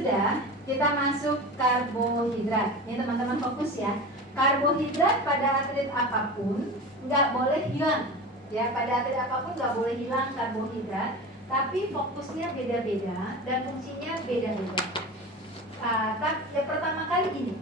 sudah, kita masuk karbohidrat. Ini teman-teman fokus ya. Karbohidrat pada atlet apapun nggak boleh hilang. Ya, pada atlet apapun nggak boleh hilang karbohidrat. Tapi fokusnya beda-beda dan fungsinya beda-beda. Yang pertama kali ini,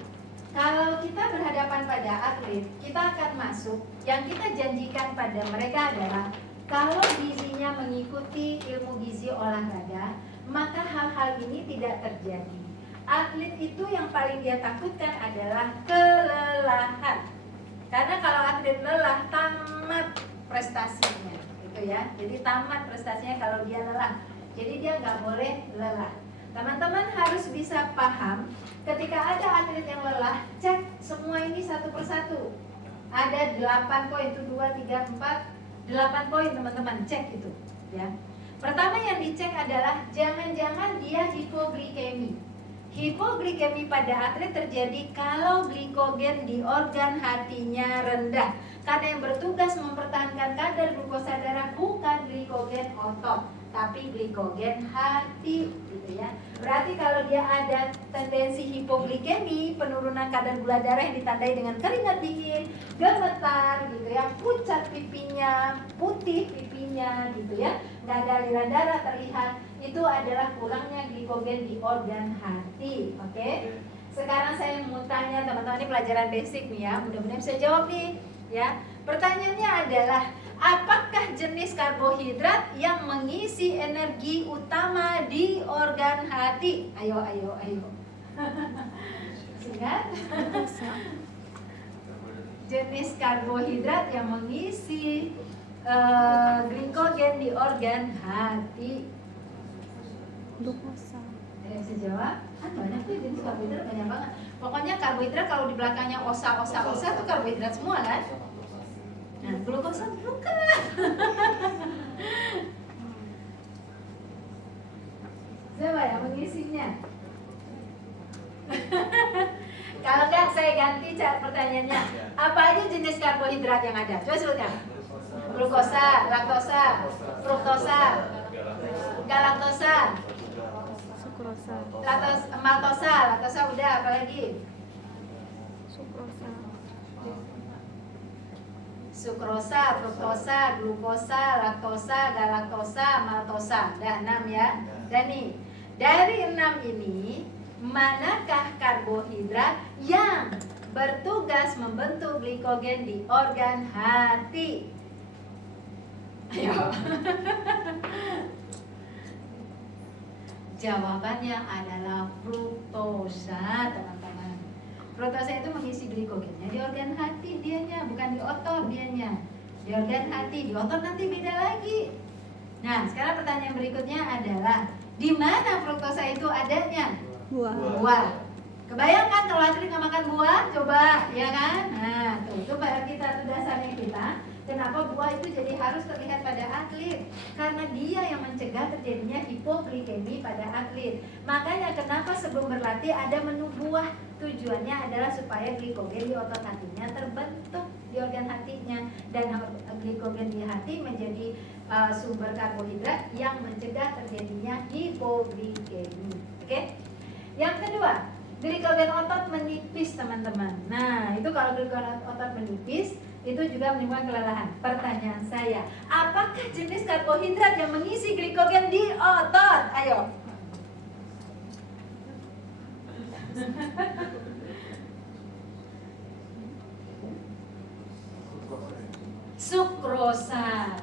kalau kita berhadapan pada atlet, kita akan masuk. Yang kita janjikan pada mereka adalah kalau gizinya mengikuti ilmu gizi olahraga, maka hal-hal ini tidak terjadi. Atlet itu yang paling dia takutkan adalah kelelahan. Karena kalau atlet lelah, tamat prestasinya, gitu ya. Jadi tamat prestasinya kalau dia lelah. Jadi dia nggak boleh lelah. Teman-teman harus bisa paham, ketika ada atlet yang lelah, cek semua ini satu persatu. Ada 8 poin, 1, 2, 3, 4, 8 poin teman-teman, cek itu ya. Pertama yang dicek adalah jangan-jangan dia hipoglikemi. Hipoglikemi pada atlet terjadi kalau glikogen di organ hatinya rendah. Karena yang bertugas mempertahankan kadar glukosa darah bukan glikogen otot, tapi glikogen hati, gitu ya. Berarti kalau dia ada tendensi hipoglikemi, penurunan kadar gula darah yang ditandai dengan keringat dingin, gemetar, gitu ya, pucat pipinya, putih pipinya, gitu ya, nggak ada aliran darah terlihat, itu adalah kurangnya glikogen di organ hati. Oke? Sekarang saya mau tanya teman-teman, ini pelajaran basic nih ya, mudah-mudahan bisa jawab nih. Ya, pertanyaannya adalah apakah jenis karbohidrat yang mengisi energi utama di organ hati? Ayo. Singkat. Jenis karbohidrat yang mengisi glikogen di organ hati. Glukosa. Bisa jawab? Kan banyak tuh jenis karbohidrat, banyak banget. Pokoknya karbohidrat kalau di belakangnya osa itu karbohidrat semua kan? Nah, glukosa bukan. Siapa yang mengisinya? Kalau enggak saya ganti cara pertanyaannya. Apa aja jenis karbohidrat yang ada? Coba sebutkan. Glukosa, laktosa, fruktosa, galaktosa, Sukrosa. Laktosa udah, apa lagi? Sukrosa, fruktosa, glukosa, laktosa, galaktosa, maltosa. Dah 6 ya. Dan nih, dari 6 ini manakah karbohidrat yang bertugas membentuk glikogen di organ hati? Ayo. Jawabannya adalah fruktosa, teman-teman. Fruktosa itu mengisi glikogennya di organ hati dianya, bukan di otot dianya. Di organ hati, di otot nanti beda lagi. Nah, sekarang pertanyaan berikutnya adalah di mana fruktosa itu adanya? Buah. Kebayangkan kalau atlet nggak makan buah, coba, ya kan? Nah, itu PR kita, itu dasarnya kita. Kenapa buah itu jadi harus terlihat pada atlet? Karena dia yang mencegah terjadinya hipoglikemi pada atlet. Makanya kenapa sebelum berlatih ada menu buah? Tujuannya adalah supaya glikogen di otot hatinya terbentuk di organ hatinya. Dan glikogen di hati menjadi sumber karbohidrat yang mencegah terjadinya hipoglikemi. Oke? Yang kedua, glikogen otot menipis, teman-teman. Nah, itu kalau glikogen otot menipis itu juga menimbulkan kelelahan. Pertanyaan saya, apakah jenis karbohidrat yang mengisi glikogen di otot? Ayo. Sukrosa.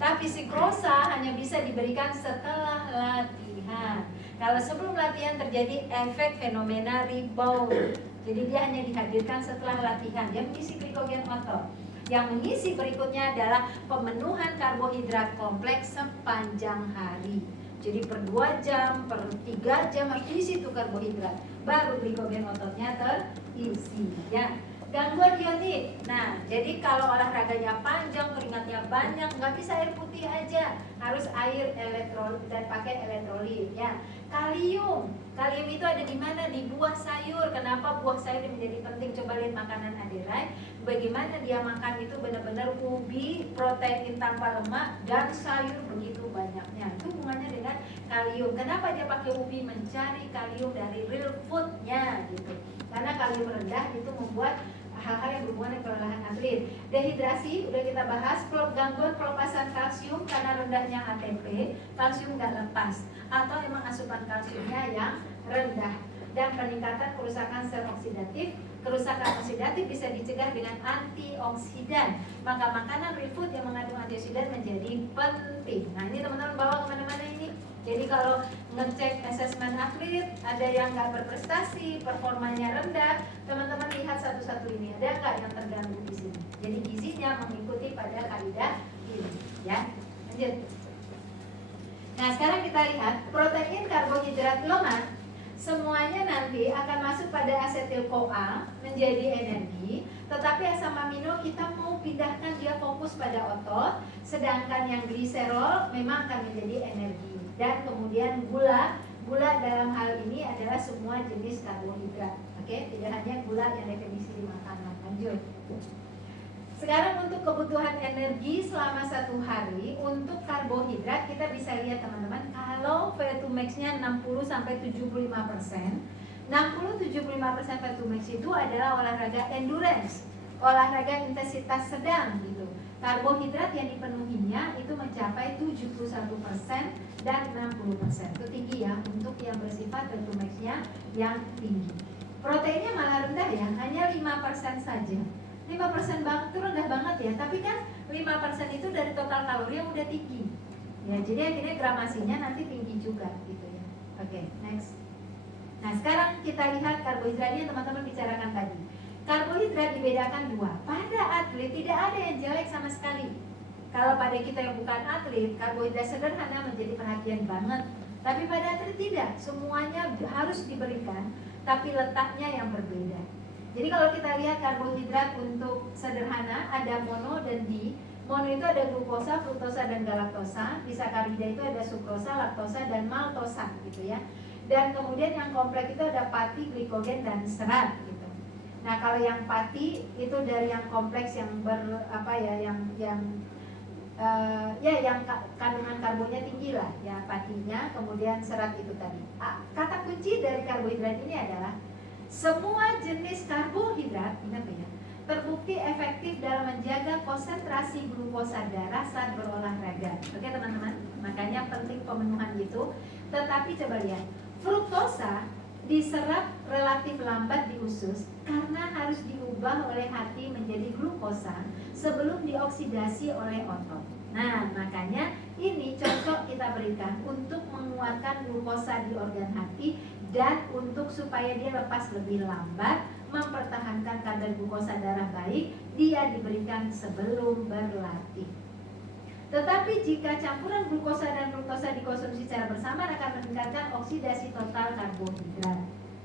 Tapi sukrosa hanya bisa diberikan setelah latihan. Kalau sebelum latihan terjadi efek fenomena rebound. Jadi dia hanya dihadirkan setelah latihan. Dia mengisi glikogen otot. Yang mengisi berikutnya adalah pemenuhan karbohidrat kompleks sepanjang hari. Jadi per 2 jam, per 3 jam harus diisi tuh karbohidrat. Baru glikogen ototnya terisi ya. Gangguan ionik. Nah, jadi kalau olahraganya panjang, keringatnya banyak, nggak bisa air putih aja, harus air elektrolit dan pakai elektrolit ya. Kalium itu ada di mana? Di buah sayur. Kenapa buah sayur menjadi penting? Coba lihat makanan Aderai. Bagaimana dia makan itu benar-benar ubi, protein tanpa lemak dan sayur begitu banyaknya. Itu hubungannya dengan kalium. Kenapa dia pakai ubi? Mencari kalium kalium dari real foodnya gitu. Karena kalium rendah itu membuat hal-hal yang berhubungan dengan kelelahan atlet. Dehidrasi udah kita bahas, gangguan pelepasan kalsium karena rendahnya ATP, kalsium nggak lepas, atau emang asupan kalsiumnya yang rendah. Dan peningkatan kerusakan sel oksidatif. Kerusakan oksidatif bisa dicegah dengan antioksidan. Maka makanan real food yang mengandung antioksidan menjadi penting. Nah ini teman-teman bawa kemana-mana ini. Jadi kalau ngecek asesmen atlet, ada yang nggak berprestasi, performanya rendah, teman-teman lihat satu-satu ini, ada nggak yang terganggu di sini. Jadi gizinya mengikuti pada kaidah ini, ya. Lanjut. Nah sekarang kita lihat protein, karbohidrat, lemak, semuanya nanti akan masuk pada asetil-CoA menjadi energi. Tetapi asam amino kita mau pindahkan dia fokus pada otot, sedangkan yang gliserol memang akan menjadi energi. Dan kemudian gula dalam hal ini adalah semua jenis karbohidrat. Oke, tidak hanya gula yang definisi di makanan. Lanjut. Sekarang untuk kebutuhan energi selama 1 hari untuk karbohidrat kita bisa lihat teman-teman, kalau V2 max-nya 60-75%, 60-75% V2 max itu adalah olahraga endurance, olahraga intensitas sedang gitu. Karbohidrat yang dipenuhinya itu mencapai 71% dan 60%. Itu tinggi ya untuk yang bersifat V2 max-nya yang tinggi. Proteinnya malah rendah ya, hanya 5% saja. 5% banget itu rendah banget ya, tapi kan 5% itu dari total kalori yang udah tinggi. Ya, jadi akhirnya gramasinya nanti tinggi juga gitu ya. Oke, next. Nah, sekarang kita lihat karbohidratnya teman-teman bicarakan tadi. Karbohidrat dibedakan 2. Pada atlet tidak ada yang jelek sama sekali. Kalau pada kita yang bukan atlet, karbohidrat sederhana menjadi perhatian banget. Tapi pada atlet tidak, semuanya harus diberikan, tapi letaknya yang berbeda. Jadi kalau kita lihat karbohidrat untuk sederhana ada mono dan di. Mono itu ada glukosa, fruktosa dan galaktosa. Di sakarida itu ada sukrosa, laktosa dan maltosa gitu ya. Dan kemudian yang kompleks itu ada pati, glikogen dan serat gitu. Nah, kalau yang pati itu dari yang kompleks yang yang kandungan karbonnya tinggi lah ya, patinya, kemudian serat itu tadi. Kata kunci dari karbohidrat ini adalah semua jenis karbohidrat, ingat ya, terbukti efektif dalam menjaga konsentrasi glukosa darah saat berolahraga. Oke teman-teman, makanya penting pemenuhan itu. Tetapi coba lihat, fruktosa diserap relatif lambat di usus karena harus diubah oleh hati menjadi glukosa sebelum dioksidasi oleh otot. Nah, makanya ini cocok kita berikan untuk menguatkan glukosa di organ hati dan untuk supaya dia lepas lebih lambat, mempertahankan kadar glukosa darah baik, dia diberikan sebelum berlatih. Tetapi jika campuran glukosa dan fruktosa dikonsumsi secara bersamaan akan meningkatkan oksidasi total karbohidrat.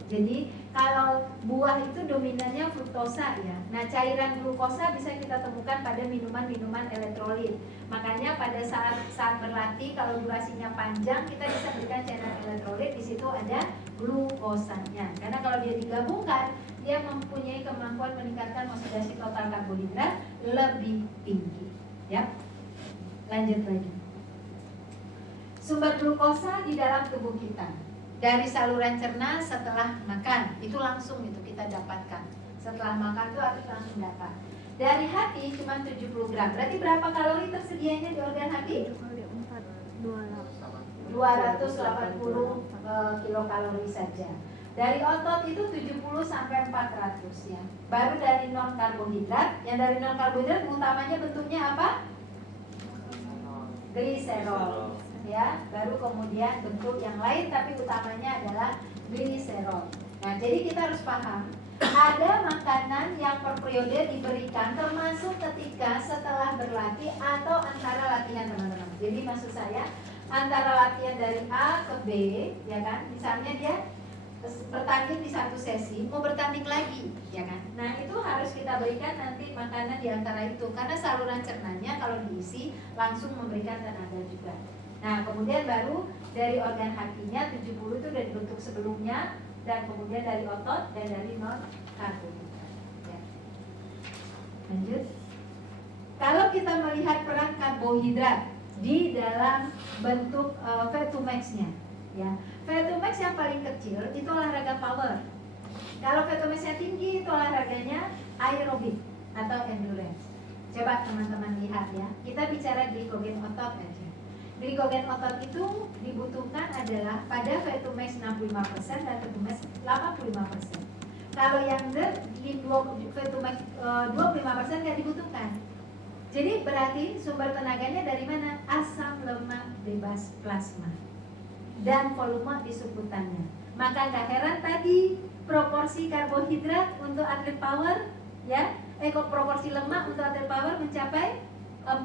Jadi kalau buah itu dominannya fruktosa ya. Nah, cairan glukosa bisa kita temukan pada minuman-minuman elektrolit. Makanya pada saat berlatih kalau durasinya panjang kita bisa berikan cairan elektrolit, di situ ada glukosanya. Karena kalau dia digabungkan, dia mempunyai kemampuan meningkatkan oksidasi total karbohidrat lebih tinggi. Ya. Lanjut lagi. Sumber glukosa di dalam tubuh kita dari saluran cerna setelah makan, itu langsung itu kita dapatkan. Setelah makan itu harus langsung dapat. Dari hati cuma 70 gram. Berarti berapa kalori tersedianya di organ hati? 280 kilokalori saja. Dari otot itu 70 sampai 400 ya. Baru dari non karbohidrat. Yang dari non karbohidrat utamanya bentuknya apa? Gliserol ya, baru kemudian bentuk yang lain tapi utamanya adalah gliserol. Nah, jadi kita harus paham ada makanan yang per periode diberikan termasuk ketika setelah berlatih atau antara latihan teman-teman. Jadi maksud saya antara latihan dari A ke B ya kan, misalnya dia bertanding di satu sesi, mau bertanding lagi, ya kan? Nah itu harus kita berikan nanti makanan di antara itu, karena saluran cernanya kalau diisi langsung memberikan tenaga juga. Nah kemudian baru dari organ hatinya 70 itu dari bentuk sebelumnya, dan kemudian dari otot dan dari non karbohidrat. Ya. Lanjut. Kalau kita melihat peran karbohidrat di dalam bentuk V2 max-nya. ya. VO2 max yang paling kecil itu olahraga power. Kalau VO2 max-nya tinggi itu olahraganya aerobik atau endurance. Coba teman-teman lihat ya. Kita bicara glikogen otot aja. Glikogen otot itu dibutuhkan adalah pada VO2 max 65% dan VO2 max 85%. Kalau yang di VO2 max 25% nggak dibutuhkan. Jadi berarti sumber tenaganya dari mana? Asam lemak bebas plasma dan volume di sukutannya. Maka gak heran tadi proporsi karbohidrat untuk atlet power ya, proporsi lemak untuk atlet power mencapai 40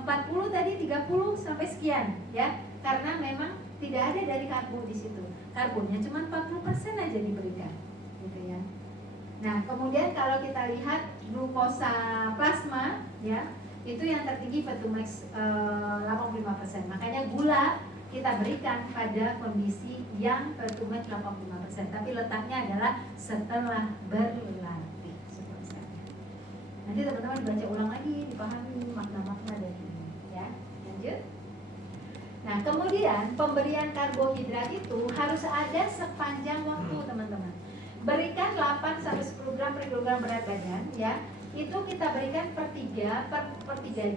tadi 30 sampai sekian ya. Karena memang tidak ada dari karbo di situ. Karbonnya cuma 40% aja diberikan gitu ya. Nah, kemudian kalau kita lihat glukosa plasma ya, itu yang tertinggi VO2 max 85%. Makanya gula kita berikan pada kondisi yang VO2 max 85%. Tapi letaknya adalah setelah berlatih seperti itu. Nanti teman-teman baca ulang lagi, dipahami makna-makna dari ini ya. Lanjut. Nah, kemudian pemberian karbohidrat itu harus ada sepanjang waktu, teman-teman. Berikan 8 sampai 10 gram per kilogram berat badan ya. Itu kita berikan per 3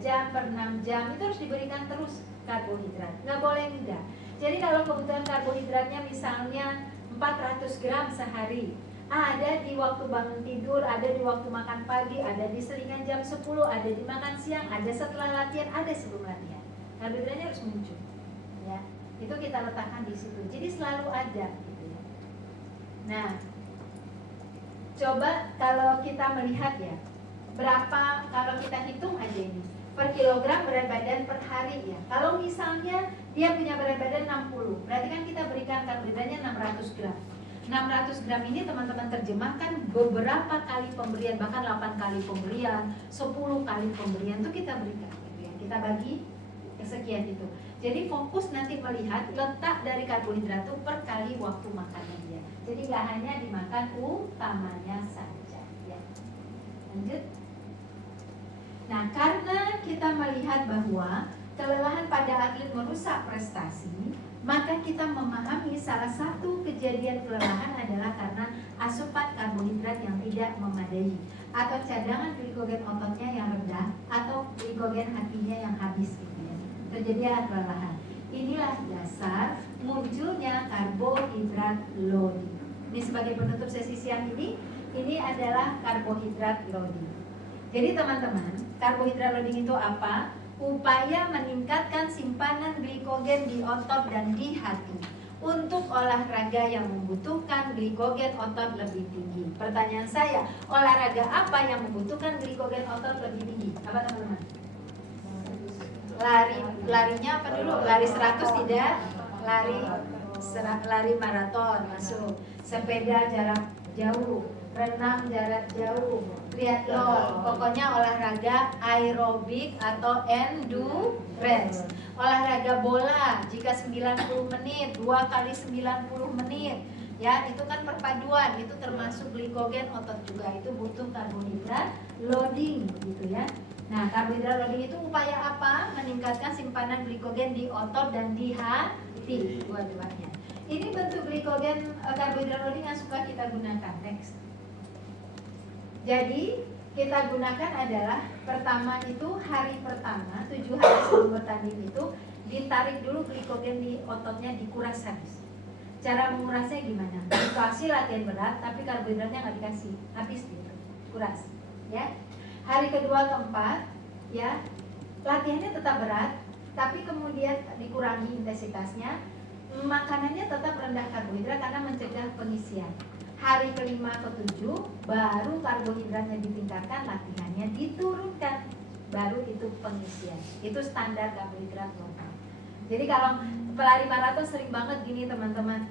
jam, per 6 jam. Itu harus diberikan terus karbohidrat. Nggak boleh enggak. Jadi kalau kebutuhan karbohidratnya misalnya 400 gram sehari, ada di waktu bangun tidur, ada di waktu makan pagi, ada di selingan jam 10, ada di makan siang, ada setelah latihan, ada sebelum latihan. Karbohidratnya harus muncul ya. Itu kita letakkan di situ. Jadi selalu ada gitu ya. Nah, coba kalau kita melihat ya, berapa kalau kita hitung aja ini per kilogram berat badan per hari ya. Kalau misalnya dia punya berat badan 60, berarti kan kita berikan karbohidratnya 600 gram. 600 gram ini teman-teman terjemahkan beberapa kali pemberian, bahkan 8 kali pemberian, 10 kali pemberian itu kita berikan gitu ya. Kita bagi sekian itu. Jadi fokus nanti melihat letak dari karbohidrat itu per kali waktu makannya dia. Jadi nggak hanya dimakan utamanya saja ya. Lanjut. Nah, karena kita melihat bahwa kelelahan pada atlet merusak prestasi, maka kita memahami salah satu kejadian kelelahan adalah karena asupan karbohidrat yang tidak memadai, atau cadangan glikogen ototnya yang rendah, atau glikogen hatinya yang habis gitu ya. Terjadilah kelelahan. Inilah dasar munculnya karbohidrat loading. Ini sebagai penutup sesi siang ini adalah karbohidrat loading. Jadi teman-teman, karbohidrat loading itu apa? Upaya meningkatkan simpanan glikogen di otot dan di hati untuk olahraga yang membutuhkan glikogen otot lebih tinggi. Pertanyaan saya, olahraga apa yang membutuhkan glikogen otot lebih tinggi? Apa teman-teman? Larinya apa dulu? Lari 100 tidak? Lari maraton masuk. Sepeda jarak jauh, renang jarak jauh, triathlon, pokoknya olahraga aerobik atau endurance. Olahraga bola jika 90 menit, 2 kali 90 menit. Ya, itu kan perpaduan, itu termasuk glikogen otot juga, itu butuh karbohidrat loading gitu ya. Nah, karbohidrat loading itu upaya apa? Meningkatkan simpanan glikogen di otot dan di hati, dua-duanya. Ini bentuk glikogen karbohidrat loading yang suka kita gunakan. Next. Jadi kita gunakan adalah pertama itu hari pertama 7 hari sebelum bertanding itu ditarik dulu glikogen di ototnya, dikuras habis. Cara mengurasnya gimana? Dikasih latihan berat tapi karbohidratnya nggak dikasih, habis gitu, kuras ya. Hari kedua keempat ya latihannya tetap berat tapi kemudian dikurangi intensitasnya, makanannya tetap rendah karbohidrat karena mencegah pengisian. Hari kelima ke-7 baru karbohidratnya ditingkatkan, latihannya diturunkan, baru itu pengisian. Itu standar karbohidrat lokal. Jadi kalau pelari maraton sering banget gini teman-teman,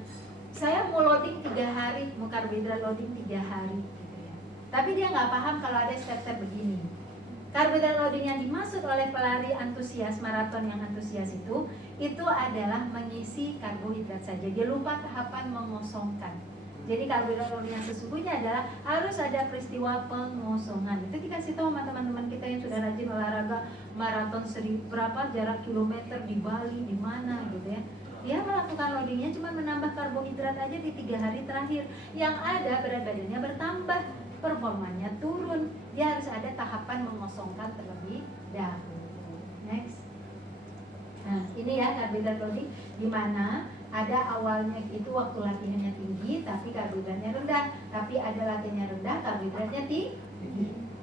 saya mau loading 3 hari, mau karbohidrat loading 3 hari gitu ya. Tapi dia nggak paham kalau ada step-step begini. Karbohidrat loading yang dimaksud oleh pelari antusias maraton yang antusias itu adalah mengisi karbohidrat saja. Dia lupa tahapan mengosongkan. Jadi karbohidrat loading yang sesungguhnya adalah harus ada peristiwa pengosongan. Itu dikasih tahu sama teman-teman kita yang sudah rajin olahraga maraton berapa jarak kilometer di Bali, di mana gitu ya. Dia melakukan loadingnya cuma menambah karbohidrat aja di 3 hari terakhir. Yang ada berat badannya bertambah, performanya turun. Dia harus ada tahapan mengosongkan terlebih dahulu. Next. Nah, ini ya karbohidrat loading, di mana ada awalnya itu waktu latihannya tinggi tapi karbohidratnya rendah, tapi ada latihannya rendah karbohidratnya tinggi.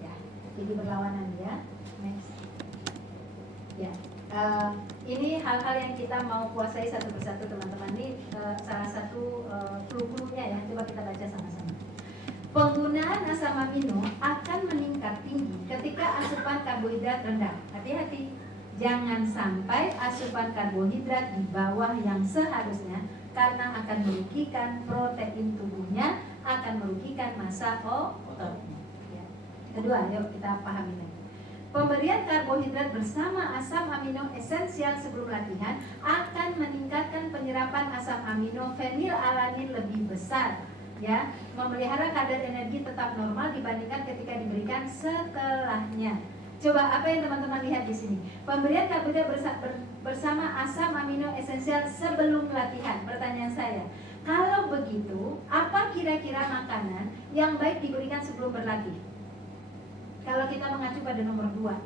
Ya, jadi berlawanan ya. Next. Ya. Ini hal-hal yang kita mau kuasai satu persatu teman-teman. Ini salah satu clue-cluenya ya. Coba kita baca sama-sama. Penggunaan asam amino akan meningkat tinggi ketika asupan karbohidrat rendah. Hati-hati, jangan sampai asupan karbohidrat di bawah yang seharusnya, karena akan merugikan protein tubuhnya, akan merugikan massa ototnya. Ya. Kedua, yuk kita pahami lagi. Pemberian karbohidrat bersama asam amino esensial sebelum latihan akan meningkatkan penyerapan asam amino fenilalanin lebih besar, ya, memelihara kadar energi tetap normal dibandingkan ketika diberikan setelahnya. Coba apa yang teman-teman lihat di sini? Pemberian karbohidrat bersama asam amino esensial sebelum latihan. Pertanyaan saya, kalau begitu, apa kira-kira makanan yang baik diberikan sebelum berlatih? Kalau kita mengacu pada nomor 2,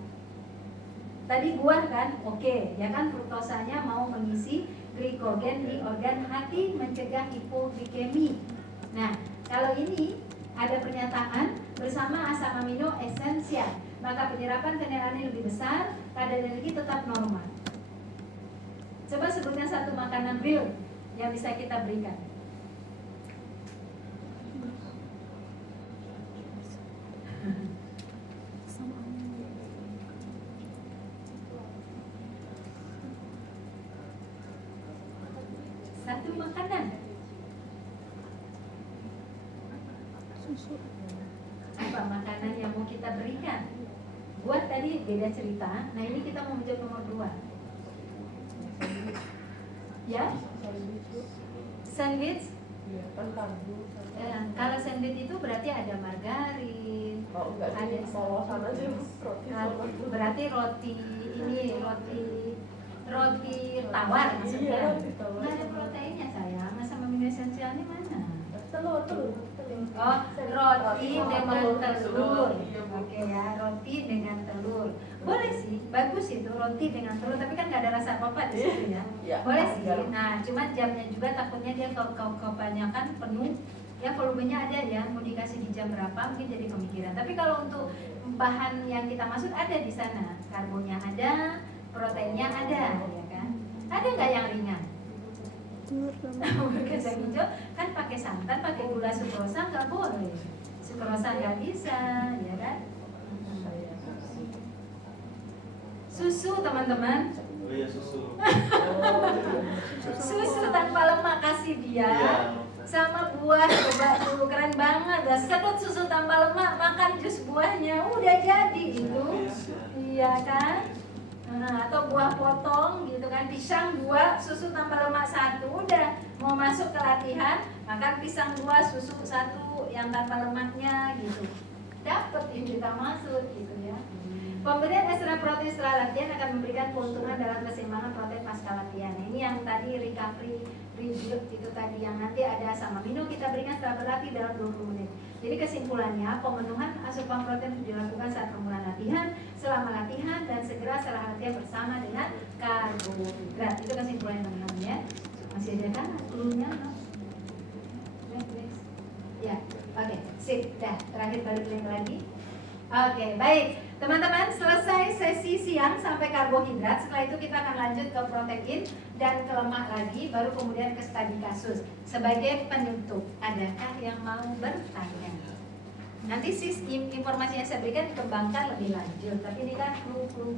tadi buah kan, oke, ya kan, fruktosanya mau mengisi glikogen di organ hati, mencegah hipoglikemi. Nah, kalau ini ada pernyataan bersama asam amino esensial, maka penyerapan fenilalanin lebih besar, kadar energi tetap normal. Coba sebutnya satu makanan real yang bisa kita berikan. Satu makanan. Susu. Apa makanan yang mau kita berikan? Buat tadi beda cerita. Nah, ini kita mau menjawab nomor 2. Ya? Sandwich? Kalau sandwich itu berarti ada margarin. Ada berarti roti ini roti tawar maksudnya. Nggak ada proteinnya sayang. Asam amino esensialnya mana? Telur. Oh, roti dengan telur. Oke ya, roti dengan telur. Boleh sih, bagus itu roti dengan telur, tapi kan nggak ada rasa apa-apa di situ ya. Boleh sih. Nah, cuma jamnya juga takutnya dia kebanyakan penuh. Ya, volumenya ada ya, mau dikasih di jam berapa mungkin jadi pemikiran. Tapi kalau untuk bahan yang kita maksud ada di sana, karbonnya ada, proteinnya ada, ya kan? Ada nggak yang ringan? Kacang hijau kan pakai santan, pakai gula sukrosa nggak boleh. Sukrosa nggak bisa, ya kan? Susu teman-teman. Oh iya, susu. Susu tanpa lemak kasih dia. Sama buah, coba tuh keren banget. Gak sedot susu tanpa lemak, makan jus buahnya, udah jadi itu. Iya kan? Nah, atau buah potong gitu kan, pisang 2, susu tanpa lemak 1, udah mau masuk ke latihan, makan pisang 2, susu 1 yang tanpa lemaknya gitu. Dapat ini kita masuk gitu ya. Pemberian ekstra protein setelah latihan akan memberikan keuntungan dalam keseimbangan protein pasca latihan. Ini yang tadi recovery rebuild itu tadi yang nanti ada asam amino kita berikan setelah berlatih dalam 20 menit. Jadi kesimpulannya, pemenuhan asupan protein dilakukan saat permulaan latihan, selama latihan, dan segera setelah latihan bersama dengan karbohidrat. Itu kesimpulannya teman-teman ya. Masih ada kan clue-nya? No? Next. Ya, oke, sip, dah. Terakhir balik lagi. Oke, baik. Teman-teman, selesai sesi siang sampai karbohidrat. Setelah itu kita akan lanjut ke protein dan ke lemak lagi, baru kemudian ke studi kasus. Sebagai penutup, adakah yang mau bertanya? Nanti informasi yang saya berikan dikembangkan lebih lanjut, tapi ini kan clue